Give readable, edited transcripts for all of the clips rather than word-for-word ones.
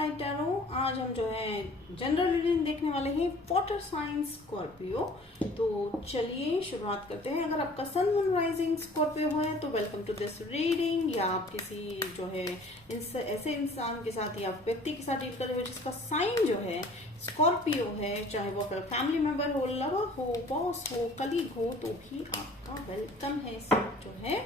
Light tarot. आज हम जो है जनरल रीडिंग देखने वाले हैं वाटर साइन स्कॉर्पियो। तो चलिए शुरुआत करते हैं। अगर आपका सन मून राइजिंग स्कॉर्पियो है तो वेलकम टू दिस रीडिंग। या आप किसी जो है ऐसे इंसान के साथ या व्यक्ति के साथ डील कर रहे हो जिसका साइन जो है स्कॉर्पियो है, चाहे वो फैमिली मेंबर हो, लवर हो, बॉस हो, कलीग हो, तो भी आपका वेलकम है जो है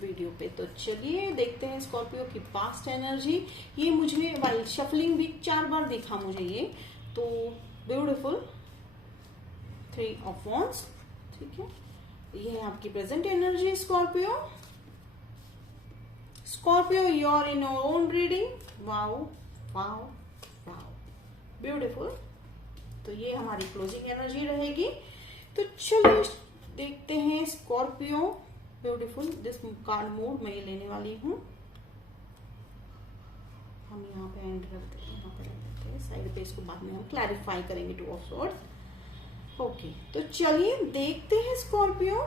वीडियो पे। तो चलिए देखते हैं स्कॉर्पियो की पास्ट एनर्जी। ये मुझे वाइल शफलिंग भी 4 बार दिखा मुझे ये, तो ब्यूटीफुल 3 ऑफ वॉन्ड्स। ठीक है, ये है आपकी present energy Scorpio. Scorpio your in your own reading. Wow wow wow, beautiful. तो ये हमारी क्लोजिंग एनर्जी रहेगी। तो चलिए देखते हैं Scorpio beautiful. This card mode मैं ये लेने वाली हूँ। हम यहाँ पे एंड रखते हैं, यहाँ पे रख देते हैं साइड पे। इसको बाद में हम क्लैरिफाई करेंगे 2 ऑफ सॉर्ड्स। ओके, तो चलिए देखते हैं स्कॉर्पियो।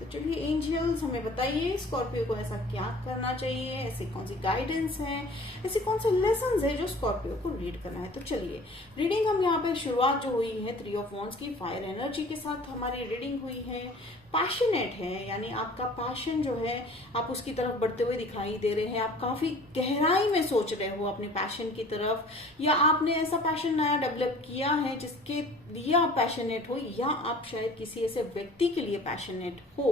तो चलिए एंजल्स हमें बताइए स्कॉर्पियो को ऐसा क्या करना चाहिए, ऐसी कौन सी गाइडेंस है, ऐसे कौन से लेसन्स है जो स्कॉर्पियो को रीड करना है। तो चलिए रीडिंग हम यहाँ पे शुरुआत जो हुई है 3 ऑफ वॉन्ड्स की फायर एनर्जी के साथ हमारी रीडिंग हुई है। पैशनेट है, यानी आपका पैशन जो है आप उसकी तरफ बढ़ते हुए दिखाई दे रहे हैं। आप काफी गहराई में सोच रहे हो अपने पैशन की तरफ, या आपने ऐसा पैशन नया डेवलप किया है जिसके लिए आप पैशनेट हो, या आप शायद किसी ऐसे व्यक्ति के लिए पैशनेट हो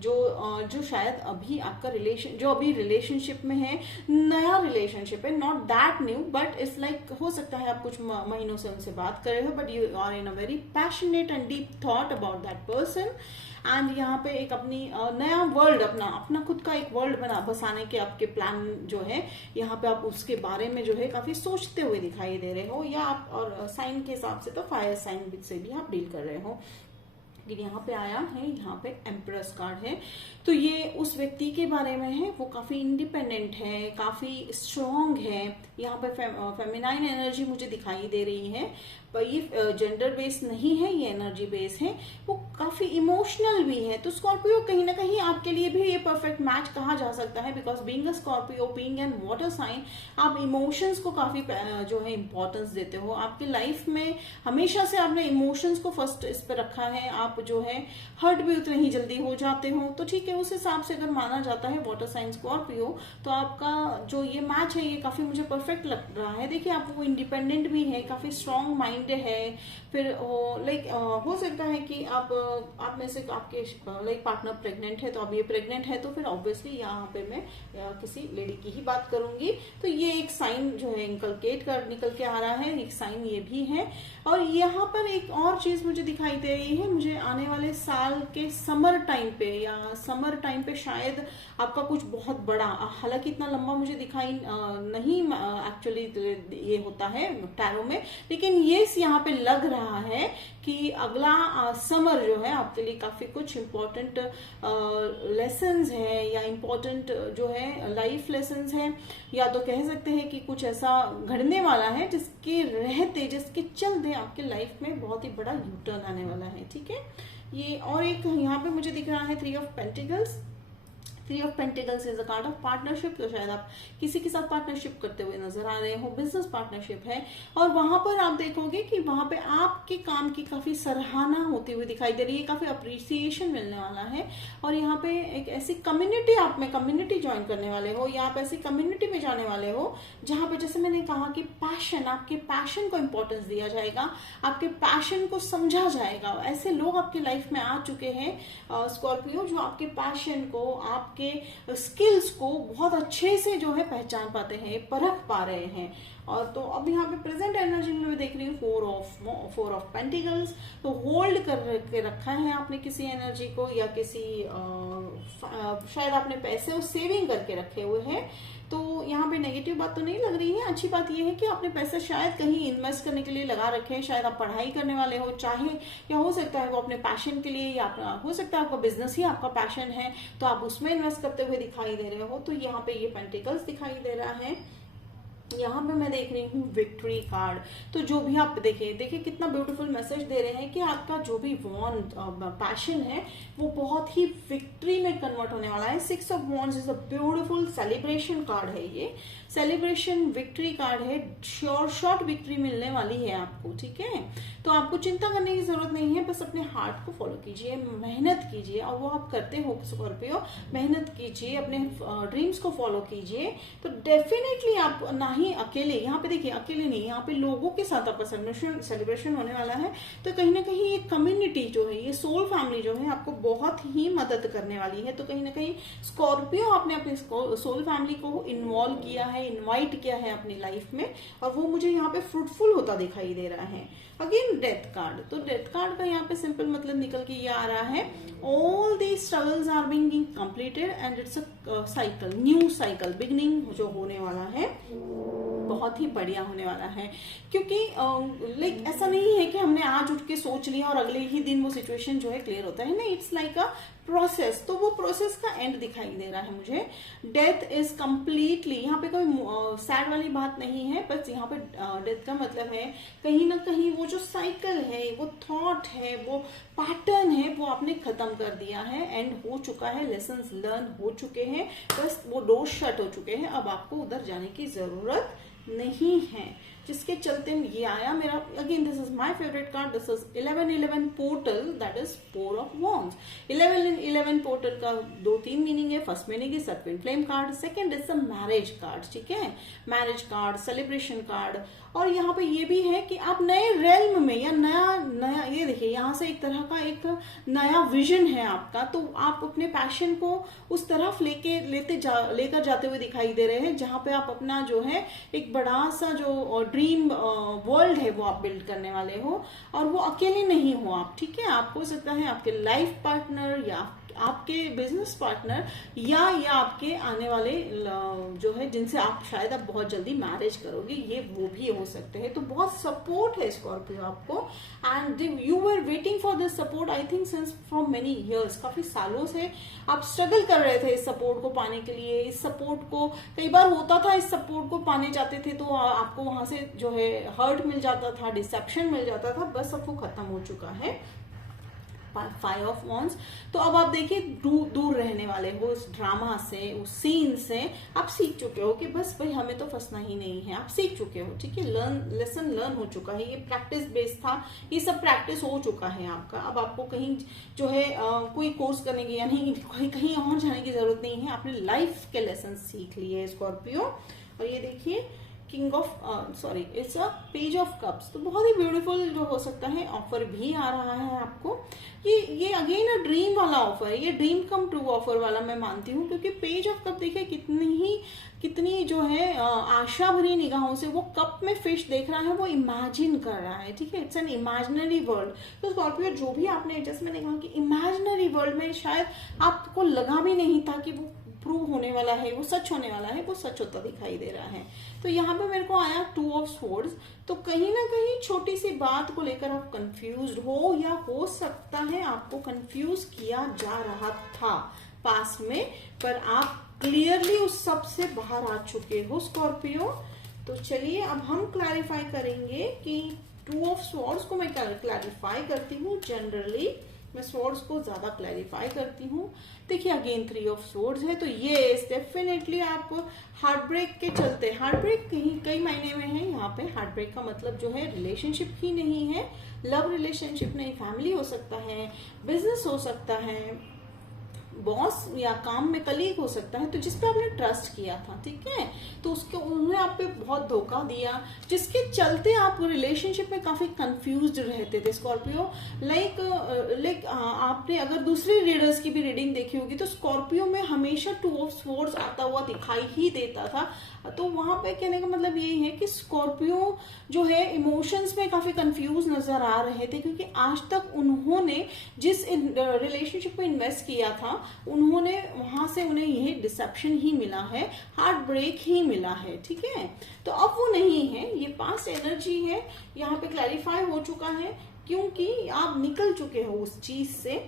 जो शायद अभी आपका रिलेशनशिप में है, नया रिलेशनशिप है, not that new but it's like हो सकता है आप कुछ महीनों से उनसे बात कर रहे हो, but you are in a very passionate and deep thought about that person. And यहाँ पे एक अपनी नया वर्ल्ड, अपना खुद का एक वर्ल्ड बसाने के आपके प्लान जो है, यहाँ पे आप उसके बारे में जो है काफी सोचते हुए दिखाई दे रहे हो। या आप और साइन के हिसाब से तो फायर साइन से भी आप डील कर रहे हो। लेकिन यहाँ पे आया है, यहाँ पे एम्प्रेस कार्ड है, तो ये उस व्यक्ति के बारे में है। वो काफी इंडिपेंडेंट है, काफी स्ट्रॉन्ग है। यहाँ पे फेमिनाइन एनर्जी मुझे दिखाई दे रही है, पर ये जेंडर बेस नहीं है, ये एनर्जी बेस है। वो काफी इमोशनल भी है। तो स्कॉर्पियो कहीं ना कहीं आपके लिए भी ये परफेक्ट मैच कहा जा सकता है, because being a Scorpio, being an water sign, आप इमोशंस को काफी जो है इंपॉर्टेंस देते हो। आपकी लाइफ में हमेशा से आपने इमोशंस को फर्स्ट इस पर रखा है। आप जो है हर्ट भी उतने ही जल्दी हो जाते हो। तो ठीक है, उस हिसाब से अगर माना जाता है वाटर साइन स्कॉर्पियो, तो आपका जो ये मैच है ये काफी मुझे परफेक्ट लग रहा है। देखिए आप वो इंडिपेंडेंट भी है, काफी स्ट्रॉन्ग माइंड है। फिर लाइक हो सकता है कि आप में से आपके लाइक पार्टनर प्रेग्नेंट है, तो अब ये प्रेग्नेंट है तो फिर ऑब्वियसली यहाँ पे मैं किसी लेडी की ही बात करूंगी। तो ये एक साइन जो है निकल के आ रहा है, एक साइन ये भी है। और यहाँ पर एक और चीज मुझे दिखाई दे रही है, मुझे आने वाले साल के समर टाइम पे शायद आपका कुछ बहुत बड़ा, हालांकि इतना लंबा मुझे दिखाई नहीं एक्चुअली ये होता है टैरो में, लेकिन ये यहाँ पे लग रहा है कि अगला समर जो है आपके लिए काफी कुछ इम्पोर्टेंट लेसन्स है, या इम्पोर्टेंट जो है लाइफ लेसन्स है, या तो कह सकते हैं कि कुछ ऐसा घटने वाला है जिसके चलते आपके लाइफ में बहुत ही बड़ा यू टर्न आने वाला है। ठीक है, ये और एक यहाँ पे मुझे दिख रहा है 3 of pentacles. 3 of pentacles is a card of partnership. तो शायद आप किसी के साथ पार्टनरशिप करते हुए नजर आ रहे हो, बिजनेस पार्टनरशिप है। और वहां पर आप देखोगे कि वहां पे आपके काम की काफी सराहना होती हुई दिखाई दे रही है, काफी अप्रिसिएशन मिलने वाला है। और यहाँ पे एक ऐसी कम्युनिटी ज्वाइन करने वाले हो, या आप ऐसी कम्युनिटी में जाने वाले हो जहां पे जैसे मैंने कहा कि आपके पैशन को इंपॉर्टेंस दिया जाएगा, आपके पैशन को समझा जाएगा। ऐसे लोग आपकी लाइफ में आ चुके हैं स्कॉर्पियो, जो आपके पैशन को, आपके स्किल्स को बहुत अच्छे से जो है पहचान पाते हैं, परख पा रहे हैं। और तो अब यहाँ पे प्रेजेंट एनर्जी में मैं देख रही हूँ 4 ऑफ पेंटिकल्स। तो होल्ड कर के रखा है आपने किसी एनर्जी को, या किसी शायद आपने पैसे सेविंग करके रखे हुए हैं। तो यहाँ पे नेगेटिव बात तो नहीं लग रही है। अच्छी बात यह है कि आपने पैसे शायद कहीं इन्वेस्ट करने के लिए लगा रखे हैं, शायद आप पढ़ाई करने वाले हो, चाहे या हो सकता है वो अपने पैशन के लिए, या हो सकता है आपका बिजनेस ही आपका पैशन है, तो आप उसमें इन्वेस्ट करते हुए दिखाई दे रहे हो। तो यहाँ पे ये पेंटिकल्स दिखाई दे रहा है। यहाँ पे मैं देख रही हूँ विक्ट्री कार्ड। तो जो भी आप देखिए कितना ब्यूटीफुल मैसेज दे रहे हैं कि आपका जो भी वॉन्ड पैशन है वो बहुत ही विक्ट्री में कन्वर्ट होने वाला है। 6 of wands is a beautiful celebration card है, ये सेलिब्रेशन विक्ट्री कार्ड है। शॉर्ट विक्ट्री मिलने वाली है आपको, ठीक है। तो आपको चिंता करने की जरूरत नहीं है, बस अपने हार्ट को फॉलो कीजिए, मेहनत कीजिए, और वो आप करते हो स्कॉर्पियो। मेहनत कीजिए, अपने ड्रीम्स को फॉलो कीजिए, तो डेफिनेटली आप ना ही अकेले, यहाँ पे देखिए अकेले नहीं, यहाँ पे लोगों के साथ आपका सेलिब्रेशन होने वाला है। तो कहीं ना कहीं ये कम्युनिटी जो है, ये सोल फैमिली जो है आपको बहुत ही मदद करने वाली है। तो कहीं ना कहीं स्कॉर्पियो आपने अपने सोल फैमिली को इन्वॉल्व किया है, इन्वाइट किया है अपनी लाइफ में, और वो मुझे यहाँ पे फ्रूटफुल होता दिखाई दे रहा है। अगेन डेथ कार्ड, तो डेथ कार्ड का यहाँ पे सिंपल मतलब निकल के ये आ रहा है, all the struggles are being completed and it's a cycle, new cycle beginning जो होने वाला है, बहुत ही बढ़िया होने वाला है। क्योंकि लाइक ऐसा नहीं है कि हमने आज उठ के सोच लिया और अगले ही दिन वो सिचुएशन जो है क्लियर होता है, नहीं, इट्स लाइक अ प्रोसेस। तो वो प्रोसेस का एंड दिखाई दे रहा है मुझे। डेथ इज कंप्लीटली, यहाँ पे कोई सैड वाली बात नहीं है, बस यहाँ पे डेथ का मतलब है कहीं ना कहीं वो जो साइकिल है, वो थॉट है, वो पैटर्न है, वो आपने खत्म कर दिया है, एंड हो चुका है, लेसन्स लर्न हो चुके हैं, बस वो डोर शट हो चुके हैं, अब आपको उधर जाने की जरूरत नहीं है। जिसके चलते ये आया मेरा, again this is my favourite card, this is 1111 portal, that is 4 of wands. 1111 portal का 2-3 मीनिंग है। First meaning is twin flame card, second is a marriage card, ठीक है, मैरिज कार्ड, सेलिब्रेशन कार्ड। और यहाँ पे ये भी है कि आप नए रेल्म में या नया ये देखिए यहाँ से एक तरह का एक नया विजन है आपका, तो आप अपने पैशन को उस तरफ लेकर जाते हुए दिखाई दे रहे हैं, जहाँ पे आप अपना जो है एक बड़ा सा जो ड्रीम वर्ल्ड है वो आप बिल्ड करने वाले हो, और वो अकेले नहीं हो आप, ठीक है। आप हो सकता है आपके लाइफ पार्टनर या आपके बिजनेस पार्टनर या आपके आने वाले जो है जिनसे आप शायद आप बहुत जल्दी मैरिज करोगे, ये वो भी हो सकते हैं। तो बहुत सपोर्ट है स्कॉर्पियो आपको, and you were waiting for this support I think since from many years, काफी सालों से आप स्ट्रगल कर रहे थे इस सपोर्ट को पाने के लिए। इस सपोर्ट को कई बार होता था, इस सपोर्ट को पाने जाते थे तो आपको वहां से जो है हर्ट मिल जाता था, डिसेप्शन मिल जाता था, बस अब वो खत्म हो चुका है। 5 ऑफ वॉन्ड्स, तो अब आप देखिए दूर रहने वाले हो उस ड्रामा से, उस सीन से। आप सीख चुके हो कि बस भाई हमें तो फंसना ही नहीं है, आप सीख चुके हो, ठीक है। लेसन लर्न हो चुका है, ये प्रैक्टिस बेस्ड था, ये सब प्रैक्टिस हो चुका है आपका। अब आपको कहीं जो है कोई कोर्स करने की या नहीं कहीं और जाने की जरूरत नहीं है, आपने लाइफ के लेसन सीख लिए स्कॉर्पियो। और ये देखिए king of it's a page of cups, तो बहुत ही ब्यूटीफुल जो हो सकता है ऑफर भी आ रहा है आपको। ये अगेन अ ड्रीम वाला ऑफर है, ये ड्रीम कम ट्रू ऑफर वाला मैं मानती हूँ, क्योंकि पेज ऑफ कप देखिए कितनी जो है आशा भरी निगाहों से वो कप में फिश देख रहा है, वो इमेजिन कर रहा है, ठीक है। It's an imaginary world. तो स्कॉर्पियो जो भी आपने, जैसे मैंने कहा कि इमेजिनरी वर्ल्ड में शायद आपको लगा भी नहीं था कि वो प्रूव होने वाला है, वो सच होने वाला है, वो सच होता दिखाई दे रहा है। तो यहाँ पे मेरे को आया 2 ऑफ स्वॉर्ड्स, तो कहीं ना कहीं छोटी सी बात को लेकर आप कंफ्यूज हो, या हो सकता है आपको कंफ्यूज किया जा रहा था पास में, पर आप क्लियरली उस सब से बाहर आ चुके हो स्कॉर्पियो। तो चलिए अब हम क्लैरिफाई करेंगे कि 2 ऑफ स्वॉर्ड्स को मैं क्लैरिफाई करती हूँ, जनरली मैं स्वॉर्ड्स को ज्यादा क्लैरिफाई करती हूँ। देखिए अगेन 3 ऑफ स्वॉर्ड्स है, तो ये डेफिनेटली आप हार्ट ब्रेक के चलते, हार्ट ब्रेक कई मायने में है यहाँ पे। हार्ट ब्रेक का मतलब जो है रिलेशनशिप ही नहीं है, लव रिलेशनशिप नहीं, फैमिली हो सकता है, बिजनेस हो सकता है, बॉस या काम में कलीग हो सकता है, तो जिसपे आपने ट्रस्ट किया था, ठीक है, तो उन्होंने आप पे बहुत धोखा दिया, जिसके चलते आप रिलेशनशिप में काफी कंफ्यूज्ड रहते थे स्कॉर्पियो। लाइक आपने अगर दूसरी रीडर्स की भी रीडिंग देखी होगी तो स्कॉर्पियो में हमेशा 2 ऑफ स्वॉर्ड्स आता हुआ दिखाई ही देता था। तो वहां पे कहने का मतलब यही है कि स्कॉर्पियो जो है इमोशंस में काफी कंफ्यूज नजर आ रहे थे, क्योंकि आज तक उन्होंने जिस रिलेशनशिप में इन्वेस्ट किया था उन्होंने वहां से उन्हें यही डिसेप्शन ही मिला है, हार्ट ब्रेक ही मिला है, ठीक है। तो अब वो नहीं है, ये पास्ट एनर्जी है, यहाँ पे क्लैरिफाई हो चुका है, क्योंकि आप निकल चुके हो उस चीज से।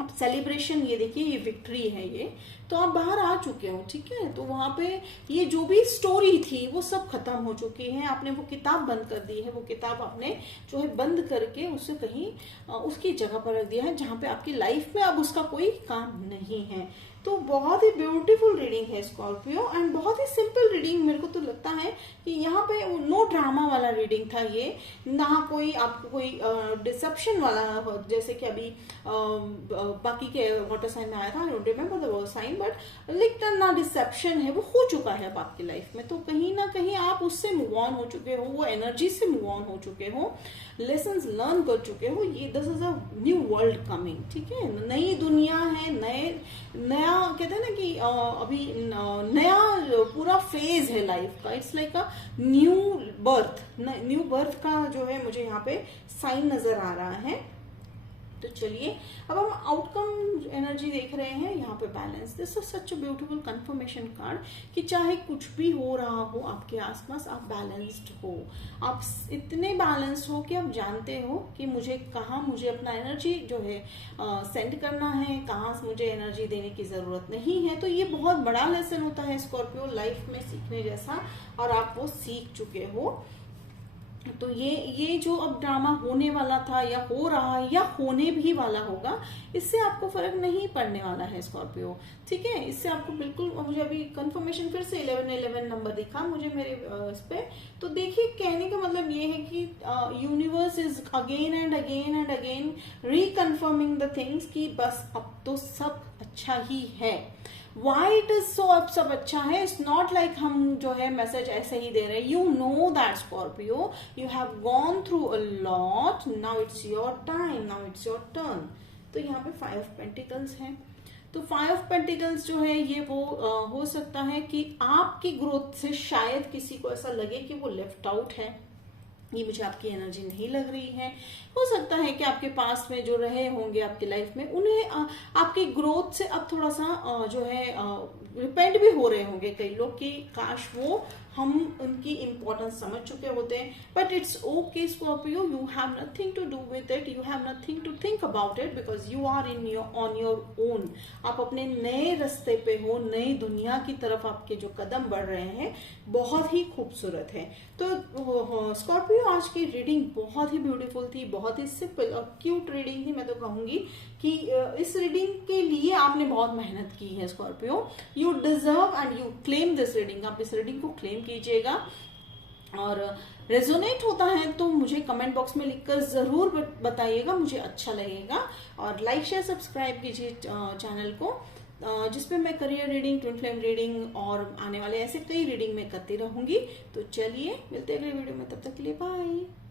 अब सेलिब्रेशन, ये देखिए ये विक्ट्री है, ये तो आप बाहर आ चुके हो, ठीक है। तो वहां पे ये जो भी स्टोरी थी वो सब खत्म हो चुकी है, आपने वो किताब बंद कर दी है, वो किताब आपने जो है बंद करके उसे कहीं उसकी जगह पर रख दिया है जहां पे आपकी लाइफ में अब उसका कोई काम नहीं है। तो बहुत ही ब्यूटीफुल रीडिंग है स्कॉर्पियो, एंड बहुत ही सिंपल रीडिंग। मेरे को तो लगता है कि यहाँ पे नो ड्रामा वाला रीडिंग था ये, ना कोई आपको कोई डिसेप्शन वाला, जैसे कि अभी बाकी के वाटर साइन में आया था, I don't remember the word sign, but लेकिन ना डिसेप्शन है, वो हो चुका है अब आपकी लाइफ में। तो कहीं ना कहीं आप उससे मूव ऑन हो चुके हो, वो एनर्जी से मूव ऑन हो चुके हो, लेसन्स लर्न कर चुके हो। ये this is a new world coming, ठीक है, नई दुनिया है, नया कहते हैं ना कि अभी नया पूरा फेज है लाइफ का। It's like a new birth का जो है मुझे यहाँ पे साइन नजर आ रहा है। तो चलिए अब हम आउटकम एनर्जी देख रहे हैं, यहाँ पे balance. This is such a beautiful confirmation card कि चाहे कुछ भी हो रहा हो आपके आसपास, आप बैलेंस्ड हो, आप इतने बैलेंस्ड हो कि आप जानते हो कि मुझे कहाँ मुझे अपना एनर्जी जो है सेंड करना है, कहाँ मुझे एनर्जी देने की जरूरत नहीं है। तो ये बहुत बड़ा लेसन होता है स्कॉर्पियो लाइफ में सीखने जैसा, और आप वो सीख चुके हो। तो ये जो अब ड्रामा होने वाला था या हो रहा है या होने भी वाला होगा, इससे आपको फर्क नहीं पड़ने वाला है स्कॉर्पियो, ठीक है। इससे आपको बिल्कुल, मुझे अभी कंफर्मेशन फिर से 1111 नंबर दिखा मुझे मेरे इस पे। तो देखिए कहने का मतलब ये है कि universe is again and again reconfirming the things कि बस अब तो सब अच्छा ही है। वाई इट इज सो, अब सब अच्छा है, इट्स नॉट लाइक हम जो है मैसेज ऐसे ही दे रहे हैं। You know that Scorpio, you have gone through a lot, now it's your time, now it's your turn. तो यहाँ पे 5 ऑफ पेंटिकल्स है। तो 5 ऑफ पेंटिकल्स जो है ये वो हो सकता है कि आपकी ग्रोथ से शायद किसी को ऐसा लगे कि वो लेफ्ट आउट है, ये मुझे आपकी एनर्जी नहीं लग रही है। हो सकता है कि आपके पास में जो रहे होंगे आपकी लाइफ में, उन्हें आपकी ग्रोथ से अब थोड़ा सा जो है रिपेंट भी हो रहे होंगे कई लोग कि काश वो हम उनकी इंपॉर्टेंस समझ चुके होते हैं। But it's okay Scorpio, you have nothing to do with it, you have nothing to think about it, because you are on your own. आप अपने नए रास्ते पे हो, नई दुनिया की तरफ आपके जो कदम बढ़ रहे हैं बहुत ही खूबसूरत है। तो स्कॉर्पियो आज की रीडिंग बहुत ही ब्यूटीफुल थी, बहुत ही सिंपल और क्यूट रीडिंग थी। मैं तो कहूंगी कि इस रीडिंग के लिए आपने बहुत मेहनत की है Scorpio. You deserve and you claim this reading. आप इस रीडिंग को क्लेम कीजिएगा, और रेजोनेट होता है तो मुझे कमेंट बॉक्स में लिखकर जरूर बताइएगा, मुझे अच्छा लगेगा। और लाइक शेयर सब्सक्राइब कीजिए चैनल को, जिसपे मैं career reading, twin flame reading और आने वाले ऐसे कई रीडिंग में करती रहूंगी। तो चलिए मिलते हैं अगले वीडियो में, तब तक के लिए बाय।